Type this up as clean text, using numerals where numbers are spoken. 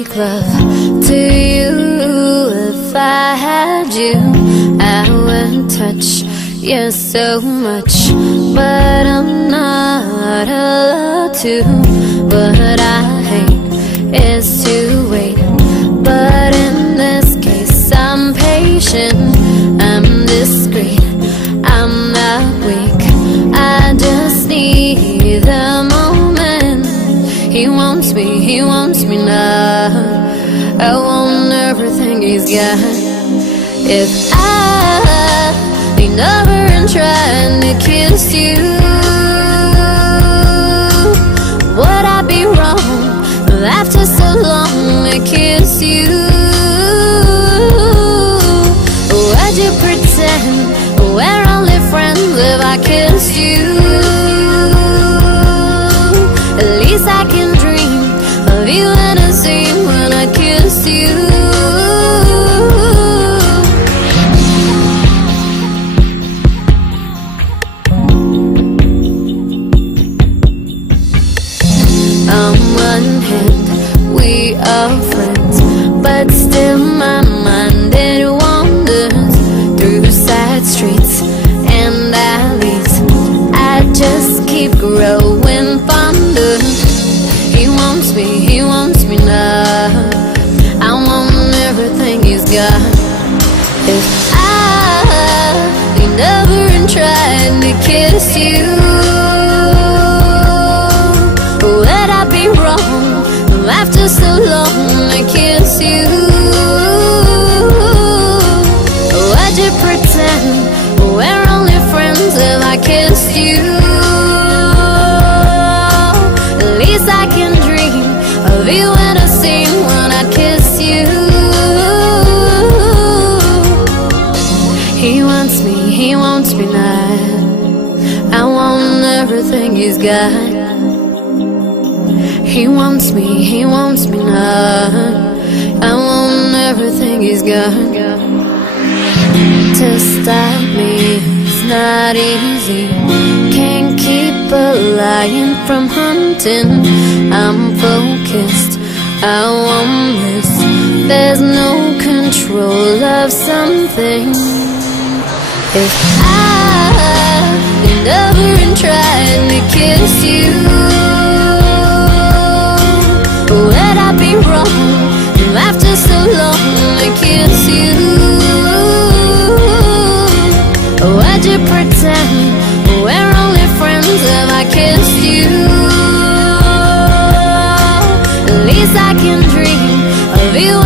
make love to you. If I had you, I would touch you so much, but I'm not allowed to. What I hate is to wait, but in this case I'm patient, I'm discreet, I'm not weak, I just need the moment. He wants me now, I want everything he's got. If I lean over and try to kiss you, would I be wrong after so long to kiss you? Would you pretend we're only friends if I kiss you? At least I can dream of you in a scene when I kiss you. On one hand, we are friends, but still my mind, it wanders through side streets and alleys. I just keep growing fonder. He wants me now, I want everything he's got. If I leaned over and tried to kiss you, would I be wrong after so long to kiss you? Would you pretend we're only friends if I kiss you? At least I can dream of you in a scene when I kiss you. He wants me now, I want everything he's got. He wants me now, I want everything he's got. To stop me is not easy, can't keep a lion from hunting. I'm focused, I want this, there's no control of something. If I leaned over and tried to kiss you, would I be wrong after so long to kiss you? Would you pretend we're only friends if I kiss you? At least I can dream of you